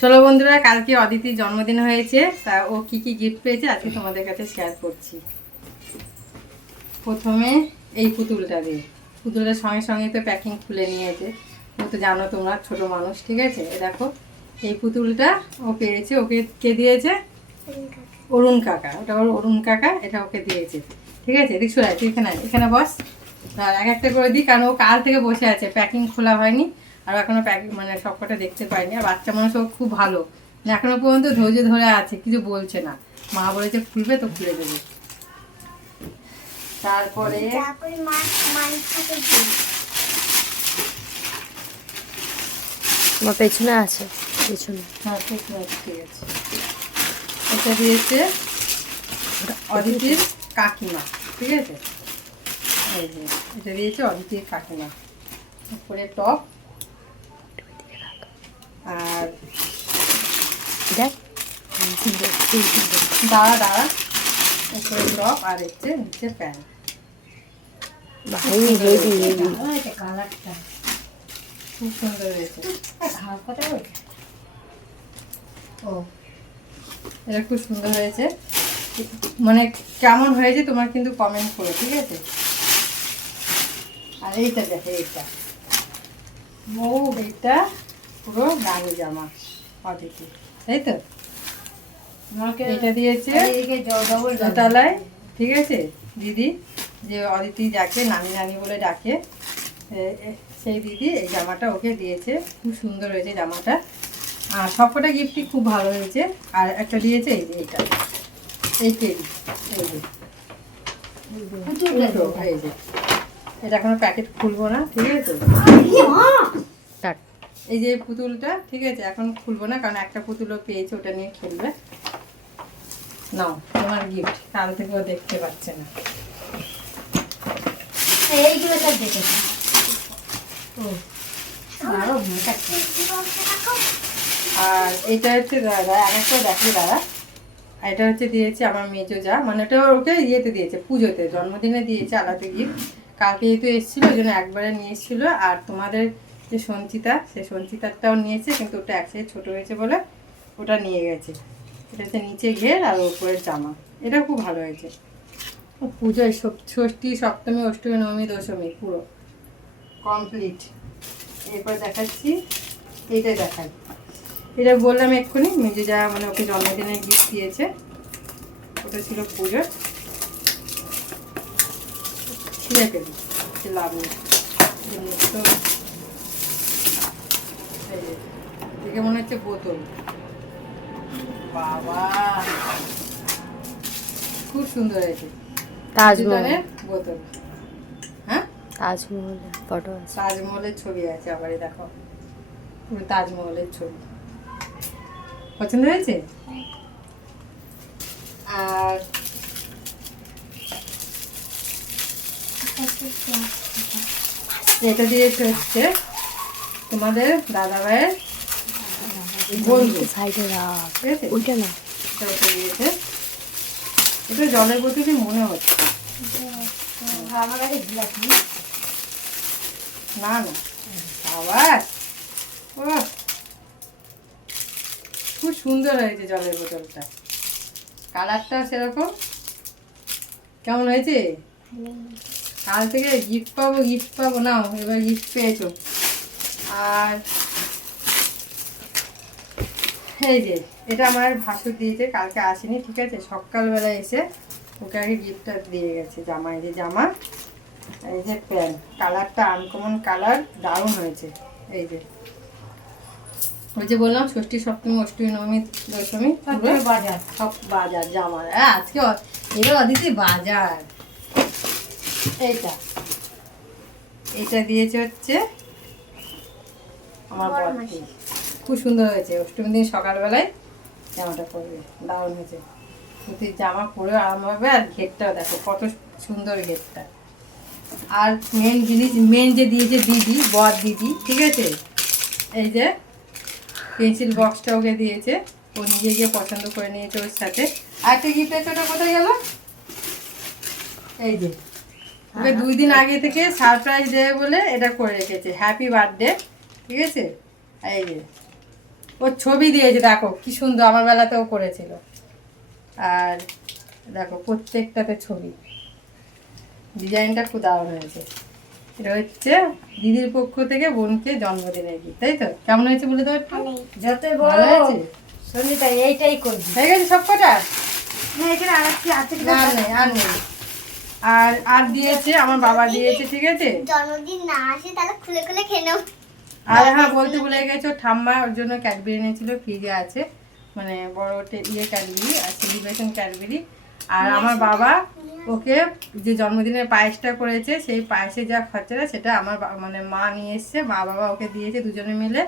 চলো বন্ধুরা, কালকে অদিতির জন্মদিন হয়েছে, তা ও কি কি গিফট পেয়েছে আজকে তোমাদের কাছে শেয়ার করছি। প্রথমে এই পুতুলটা দিয়ে, পুতুলটার সঙ্গে সঙ্গে তো প্যাকিং খুলে নিয়েছে। ও তো জানো তোমরা ছোট মানুষ, ঠিক আছে। এ দেখো এই পুতুলটা ও পেয়েছে। ওকে কে দিয়েছে? অরুণ কাকা। ওটা ওর অরুণ কাকা, এটা ওকে দিয়েছে, ঠিক আছে। এদিক সরে তুই, এখানে এখানে বস। আর এক একটা করে দিই, কারণ ও কাল থেকে বসে আছে, প্যাকিং খোলা হয়নি আর এখনো প্যাকিং মানে সবকটা দেখতে পাইনি। আর বাচ্চা মানুষ ও খুব ভালো, এখনো পর্যন্ত ধৈর্য ধরে আছে, কিছু বলছে না। মা বলেছে খুলবে তো খুলে দেবে। তারপরে আমার পেছনে আছে, পেছনে। হ্যাঁ ঠিক আছে। এটা দিয়েছে অদিতির কাকিমা, ঠিক আছে। এই যে এটা দিয়েছে অদিতির কাকিমা। উপরে টপ আর দেখ, দাঁড়া উপরে টপ আর হচ্ছে নিচে প্যান্ট। ভাই হেভি হেভি। কালারটা খুব সুন্দর হয়েছে। ও এটা খুব সুন্দর হয়েছে, মানে কেমন হয়েছে তোমার কিন্তু কমেন্ট করো, ঠিক আছে। আর এইটা দেখো, এইটা পুরো দামি জামা অদিতি, তাই তো। এটা দিয়েছে দোতলায়, ঠিক আছে। দিদি যে অদিতি যাকে নানি নানি বলে ডাকে, সেই দিদি এই জামাটা ওকে দিয়েছে। খুব সুন্দর হয়েছে জামাটা, আর সবকটা গিফটই খুব ভালো হয়েছে। আর একটা দিয়েছে এই যে এটা, এই টেডি, এই যে এটা এখনো প্যাকেট খুলবো না, ঠিক আছে। এই যে পুতুলটা, ঠিক আছে, এখন খুলবো না, কারণ একটা পুতুলও পেয়েছে, ওটা নিয়ে খেলবে। নাও তোমার গিফট, কাল থেকে ও দেখতে পাচ্ছে না। এইগুলো সব দেখেছি। আর এটা হচ্ছে দাদা, আরেকটা দেখো দাদা, এটা হচ্ছে দিয়েছে আমার মেজো যা, মানে ওটা ওকে ইয়েতে দিয়েছে, পুজোতে জন্মদিনে দিয়েছে আলাদা গিফট। কালকে যেহেতু এসেছিলো ওই জন্য একবারে নিয়ে এসেছিলো। আর তোমাদের যে সঞ্চিতা, সেই সঞ্চিতারটাও নিয়েছে, কিন্তু ওটা একসাথে ছোটো হয়েছে বলে ওটা নিয়ে গেছে। এটা হচ্ছে নিচে ঘের আর উপরের জামা, এটা খুব ভালো হয়েছে। পুজোয় ষষ্ঠী সপ্তমী অষ্টমী নবমী দশমী পুরো কমপ্লিট। এরপর দেখাচ্ছি, এইটা দেখাই। এটা বললাম এক্ষুনি, মেজে যা মানে ওকে জন্মদিনের গিফট দিয়েছে, ওটা ছিল পুজোর। ছিঁড়ে ফেলি, লাভ নেই। দেখে মনে হচ্ছে বোতল, বাবা খুব সুন্দর হয়েছে। তাজমহলের বোতল, হ্যাঁ তাজমহলের ফটো আছে। তাজমহলের ছবি আছে আবার, দেখো পুরো তাজমহলের ছবি। পছন্দ হয়েছে? আর এটা দিয়েছে হচ্ছে তোমাদের দাদা ভাইয়ের বন্ধু, সাইডে রাখ, ঠিক আছে। ওইটা না, এটা ওকে দিয়েছে। এটা জলের বোতলই মনে হচ্ছে, আমার কাছে গ্লাস নেই। না না আবার ও খুব সুন্দর হয়েছে জলের বোতলটা, কালারটা সেরকম। কেমন হয়েছে? কাল থেকে গিফট পাবো না, এবার গিফট পেয়েছো। আর এই যে এটা আমার ভাসুর দিয়েছে, কালকে আসেনি, ঠিক আছে। সকালবেলা এসে ওকে আগে গিফটটা দিয়ে গেছে। জামা, এই যে জামা, এই যে প্যান্ট, কালারটা আনকমন কালার, দারুণ হয়েছে। এই যে ওই যে বললাম ষষ্ঠী সপ্তমী অষ্টমী নবমী দশমী বাজার, সব বাজার জামা। আজকে এটা অদিতি বাজার। এইটা দিয়েছে হচ্ছে আমার বরকে, খুব সুন্দর হয়েছে। অষ্টমীর দিন সকালবেলায় জামাটা পরবে, দারুণ হয়েছে। সুতির জামা পরে আরাম হবে। আর ঘেরটাও দেখো কত সুন্দর ঘেরটা। আর মেন জিনিস, মেন যে দিয়েছে দিদি, বর দিদি, ঠিক আছে। এই যে পেন্সিল বক্সটা ওকে দিয়েছে, ও নিজে গিয়ে পছন্দ করে নিয়েছে ওর সাথে। আর একটা গিফট আছে, ওটা কোথায় গেল? এই যে ওকে 2 দিন আগে থেকে সারপ্রাইজ দেবে বলে এটা করে রেখেছে, হ্যাপি বার্থডে, ঠিক আছে। এই যে ওর ছবি দিয়েছে, দেখো কি সুন্দর, আমার বেলাতেও করেছিল। আর দেখো প্রত্যেকটাতে ছবি, ডিজাইনটা খুব দারুণ হয়েছে। এটা হচ্ছে দিদির পক্ষ থেকে বোনকে জন্মদিনের গিফট, তাই তো? কেমন হয়েছে বলে তো একটু? যতই ভালো বড় হয়েছে? সন্ধ্যা এইটাই করবি। হয়ে গেছে সব কটা? না এখানে আর কি আছে না, আর নেই, আর নেই। আর দিয়েছে আমার বাবা দিয়েছে, ঠিক আছে। জন্মদিন না আসে তাহলে খুলে খুলে খেয়ে নেব। আর হ্যাঁ, বলতে ভুলে গেছো, ঠাম্মা ওর জন্য ক্যাডবেরি এনেছিল, ফ্রিজে আছে, মানে বড় ক্যাডবেরি আর সেলিব্রেশন ক্যাডবেরি। আর আমার বাবা ওকে যে জন্মদিনের পায়েসটা করেছে, সেই পায়েসে যা খরচাটা সেটা আমার মানে মা নিয়ে এসছে, মা বাবা ওকে দিয়েছে দুজনে মিলে।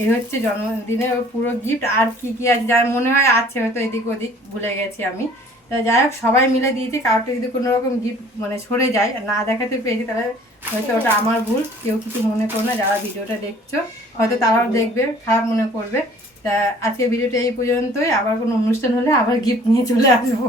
এই হচ্ছে জন্মদিনের ওর পুরো গিফট। আর কি কি আছে যার মনে হয় আছে, হয়তো এদিক ওদিক ভুলে গেছি আমি। তা যাই হোক, সবাই মিলে দিয়েছে। কাউকে যদি কোনো রকম গিফট মানে সরে যায়, না দেখাতে পেরেছি, তাহলে হয়তো ওটা আমার ভুল, কেউ কিছু মনে করো না। যারা ভিডিওটা দেখছো হয়তো তারাও দেখবে, খারাপ মনে করবে। তা আজকে ভিডিওটা এই পর্যন্তই। আবার কোনো অনুষ্ঠান হলে আবার গিফট নিয়ে চলে আসবো।